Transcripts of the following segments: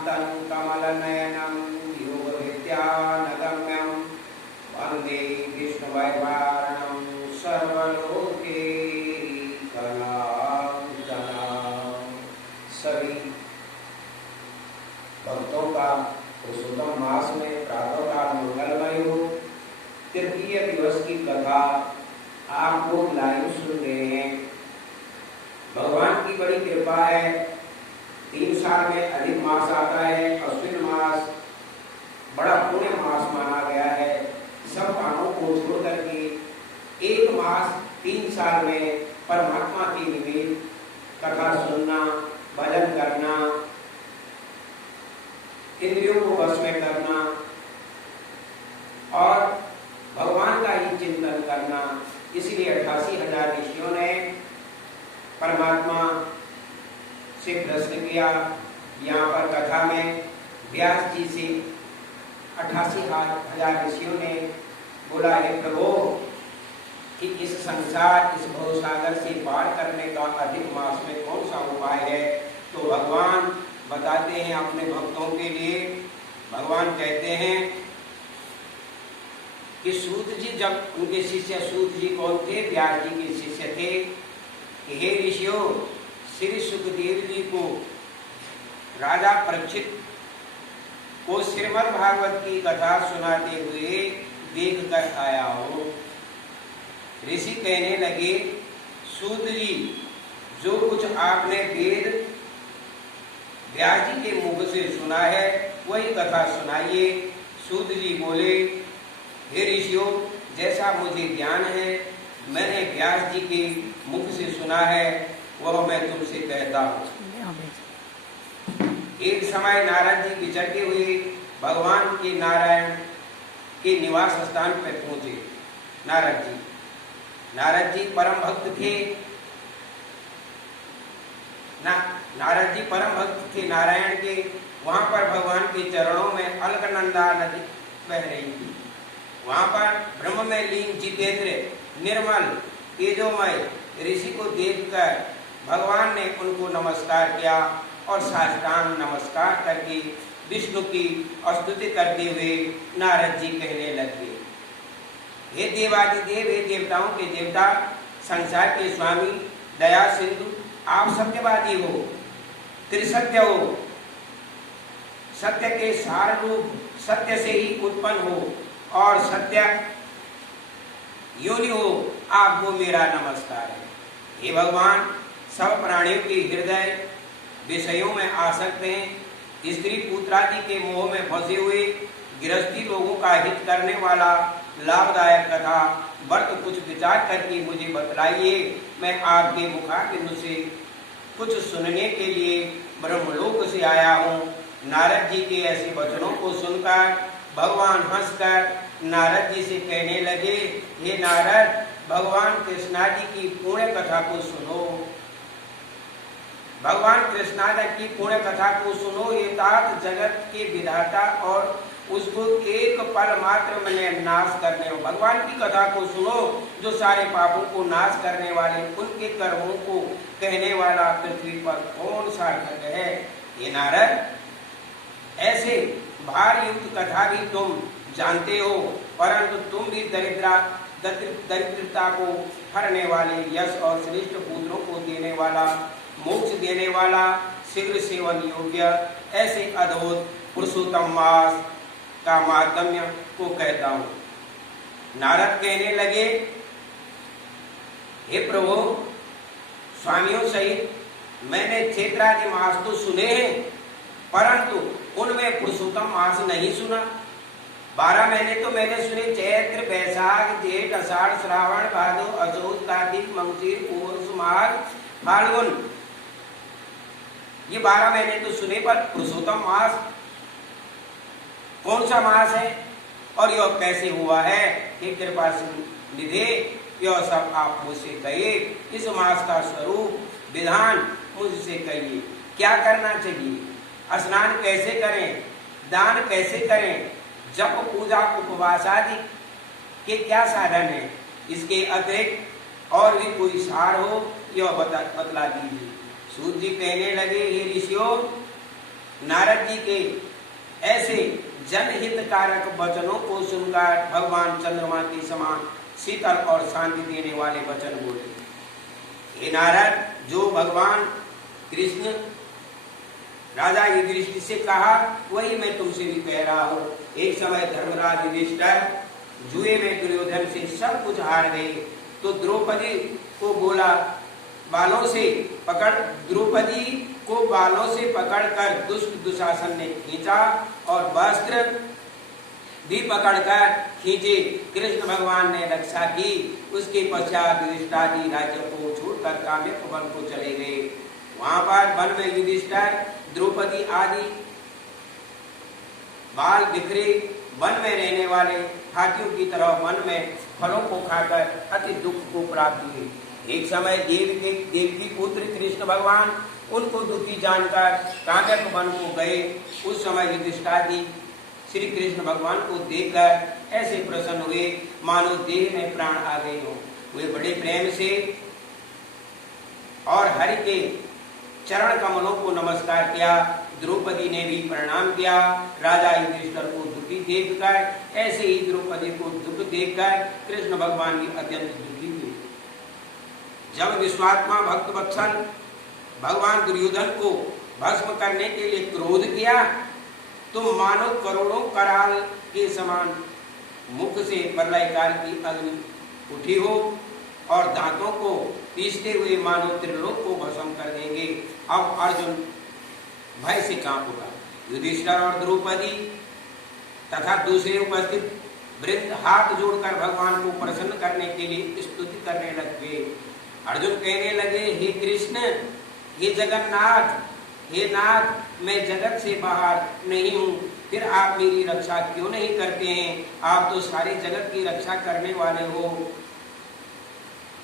शान्तं कमलनयनं योगविद्यानगम्यं वन्दे विष्णुवैवारणं सर्वलोकैकनाथं। सभी भक्तों का पुरुषोत्तम मास में प्रातःकाल मंगलमय हो। तृतीय दिवस की कथा आप लोग लाइव सुन रहे हैं। भगवान की बड़ी कृपा है, 3 साल में अधिक मास आता है। अश्विन मास बड़ा पुण्य मास माना गया है। सब कामों को छोड़ करके एक मास 3 साल में परमात्मा की निमित्त कथा सुनना, भजन करना, इंद्रियों को वश में करना और भगवान का ही चिंतन करना। इसलिए 88,000 ऋषियों ने परमात्मा से प्रश्न किया। यहाँ पर कथा में व्यास जी से 88,000 ऋषियों ने बोला, हे प्रभु कि इस संसार, इस भवसागर से पार करने का अधिक मास में कौन सा उपाय है। तो भगवान बताते हैं अपने भक्तों के लिए। भगवान कहते हैं कि सूत जी, जब उनके शिष्य, सूत जी कौन थे? व्यास जी के शिष्य थे। कि हे ऋषियों, श्री सुखदेव जी को राजा परीक्षित को श्रीमद् भागवत की कथा सुनाते हुए देख कर आया हूँ। ऋषि कहने लगे, सूत जी, जो कुछ आपने वेद व्यास जी के मुख से सुना है वही कथा सुनाइए। सूत जी बोले, हे ऋषियों, जैसा मुझे ज्ञान है, मैंने व्यास जी के मुख से सुना है, वह मैं तुमसे कहता हूँ। एक समय नारद जी विचरते हुए भगवान के नारायण के निवास स्थान पर पहुंचे। नारद जी परम भक्त थे। नारद जी परम भक्त थे नारायण के। वहां पर भगवान के चरणों में अलकनंदा नदी बह रही थी। वहां पर ब्रह्म में लीन जितेंद्र निर्मल तेजोमय ऋषि को देखकर भगवान ने उनको नमस्कार किया और साष्टांग नमस्कार करके विष्णु की स्तुति करते हुए नारद जी कहने लगे, हे देवादिदेव, हे देवताओं के देवता, संसार के स्वामी, दया सिंधु, आप सत्यवादी हो, त्रिसत्य हो, सत्य के सार रूप, सत्य से ही उत्पन्न हो और सत्य योनि हो, आपको मेरा नमस्कार है। हे भगवान, सब प्राणियों के हृदय विषयों में आसक्त हैं। स्त्री पुत्रादि के मोह में फंसे हुए गृहस्थी लोगों का हित करने वाला लाभदायक कथा व्रत कुछ विचार करके मुझे बतलाइए। मैं आपके मुखारबिंदु से कुछ सुनने के लिए ब्रह्मलोक से आया हूँ। नारद जी के ऐसे वचनों को सुनकर भगवान हंसकर नारद जी से कहने लगे, हे नारद, भगवान कृष्णा जी की पुण्य कथा को सुनो। भगवान कृष्णा जी की पुण्य कथा को सुनो। ये तात जगत के विधाता और उसको एक पल मात्र में नाश करने, भगवान की कथा को सुनो जो सारे पापों को नाश करने वाले, उनके कर्मों को कहने वाला पृथ्वी पर कौन सार्थक है। ये नारद, ऐसे भार युक्त कथा भी तुम जानते हो, परंतु तुम भी दरिद्रता को हरने वाले, यश और श्रेष्ठ पुत्रों को देने वाला, मोक्ष देने वाला, शीघ्र सेवन योग्य ऐसे अद्भुत पुरुषोत्तम मास का माध्यम को कहता हूँ। नारद कहने लगे, हे प्रभु, स्वामियों सहित मैंने क्षेत्रादि मास तो सुने हैं, परंतु उनमें पुरुषोत्तम मास नहीं सुना। 12 महीने तो मैंने सुने, चैत्र, बैसाख, जेठ, आषाढ़, श्रावण, भादो, असोज, कार्तिक, मंगशीर, पौष, माघ, फाल्गुन, ये 12 महीने तो सुने, पर पुरुषोत्तम मास कौन सा मास है और यह कैसे हुआ है? हे कृपा निधे, यह सब आप मुझसे कहिए। इस मास का स्वरूप विधान मुझसे कहिए। क्या करना चाहिए? स्नान कैसे करें? दान कैसे करें? जप, पूजा, उपवास आदि के क्या साधन है? इसके अतिरिक्त और भी कोई सार हो, यह बतला दीजिए। सूत जी कहने लगे, हे ऋषियों, नारद जी के ऐसे जनहितकारक वचनों को सुनकर भगवान चंद्रमा के समान शीतल और शांति देने वाले वचन बोले। हे नारद, जो भगवान कृष्ण राजा युधिष्ठिर से कहा वही मैं तुमसे भी कह रहा हूँ। एक समय धर्मराज युधिष्ठिर जुए में दुर्योधन से सब कुछ हार गए तो द्रौपदी को बालों से पकड़कर दुष्ट दुशासन ने खींचा और वस्त्र भी पकड़कर खींचे। कृष्ण भगवान ने रक्षा की। उसके पश्चात युधिष्ठिर राज्य को छोड़कर काम्यक वन को चले गए। वहां पर वन में युधिष्ठिर द्रौपदी आदि बाल बिखरे वन में रहने वाले हाथियों की तरह वन में फलों को खाकर अति दुख को प्राप्त हुए। एक समय देवकी पुत्र कृष्ण भगवान उनको दुखी जानकर काम्यक वन को गए। उस समय युधिष्ठिर श्री कृष्ण भगवान को देखकर ऐसे प्रसन्न हुए मानो देह में प्राण आ गए हो। वे बड़े प्रेम से और हरि के चरण कमलों को नमस्कार किया। द्रौपदी ने भी प्रणाम किया। राजा युधिष्ठिर को दुखी देखकर ऐसे ही द्रौपदी को दुख देखकर कृष्ण भगवान भी अत्यंत दुखी हुए। जब विश्वात्मा भक्त वत्सल भगवान दुर्योधन को भस्म करने के लिए क्रोध किया तो मानो करोड़ों कराल के समान मुख से प्रलयकार की अग्नि उठी हो और दांतों को पीसते हुए मानो त्रिलोक को भस्म कर देंगे। अब अर्जुन भय से कांप उठा। युधिष्ठिर और द्रौपदी तथा दूसरे उपस्थित वृंद हाथ जोड़कर भगवान को प्रसन्न करने के लिए स्तुति करने लगे। अर्जुन कहने लगे, हे कृष्ण, हे जगन्नाथ, हे नाथ, मैं जगत से बाहर नहीं हूँ, फिर आप मेरी रक्षा क्यों नहीं करते हैं? आप तो सारे जगत की रक्षा करने वाले हो।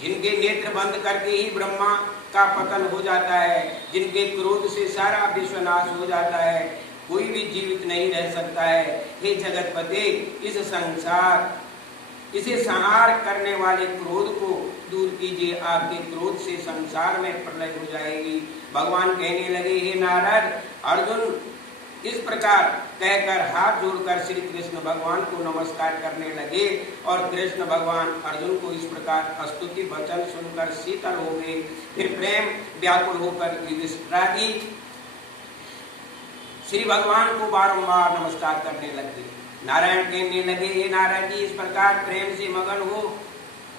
जिनके नेत्र बंद करके ही ब्रह्मा का पतन हो जाता है, जिनके क्रोध से सारा विश्व नाश हो जाता है, कोई भी जीवित नहीं रह सकता है। हे जगतपते, इसे संहार करने वाले क्रोध को दूर कीजिए। आपके क्रोध से संसार में प्रलय हो जाएगी। भगवान कहने लगे, हे नारद, अर्जुन इस प्रकार कहकर हाथ जोड़कर श्री कृष्ण भगवान को नमस्कार करने लगे और कृष्ण भगवान अर्जुन को इस प्रकार स्तुति वचन सुनकर शीतल हो गए। फिर प्रेम व्याकुल होकर युधिष्ठिर श्री भगवान को बारंबार नमस्कार करने लगे। नारायण कहने लगे, हे नारायण जी, इस प्रकार प्रेम से मगन हो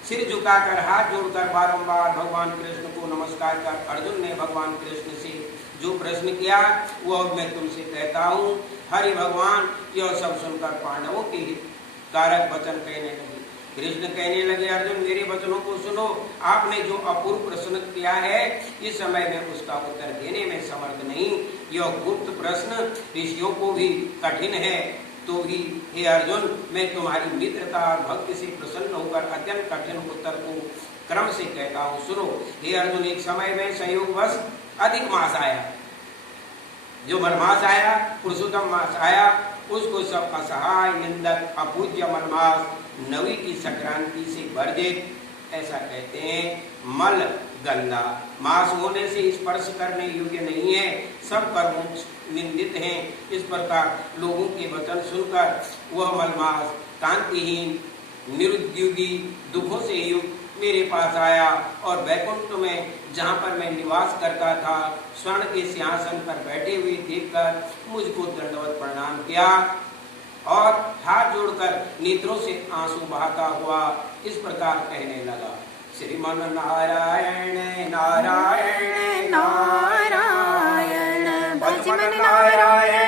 सिर झुकाकर हाथ जोड़कर बारंबार भगवान कृष्ण को नमस्कार कर अर्जुन ने भगवान कृष्ण से जो प्रश्न किया वह मैं तुमसे कहता हूँ। हरि भगवान यह सब सुनकर पांडवों के कारक वचन कहने लगे। कृष्ण कहने लगे, अर्जुन मेरे वचनों को सुनो। आपने जो अपूर्व प्रश्न किया है इस समय में उसका उत्तर देने में समर्थ नहीं। यह गुप्त प्रश्न ऋषियों को भी कठिन है, तो भी हे अर्जुन, मैं तुम्हारी मित्रता और भक्ति से प्रसन्न होकर अत्यंत कठिन उत्तर को क्रम से कहता हूँ, सुनो। हे अर्जुन, एक समय में संयोगवश अधिक मास आया, जो मलमास आया, पुरुषोत्तम मास आया, उसको सब असहाय, निंदक, अपूज्य मलमास नवी की संक्रांति से वर्जित, ऐसा कहते हैं। मल गंदा मास होने से स्पर्श करने योग्य नहीं है, सब कर्मों निंदित हैं। इस प्रकार लोगों के वचन सुनकर वह मलमास कांतिहीन, निरुद्योगी, दुखों से युक्त मेरे पास आया और वैकुंठ में जहाँ पर मैं निवास करता था स्वर्ण के सिंहासन पर बैठे हुए देखकर मुझको दंडवत प्रणाम किया और हाथ जोड़कर नेत्रों से आंसू बहाता हुआ इस प्रकार कहने लगा, श्रीमन नारायण नारायण नारायण, भजमन नारायण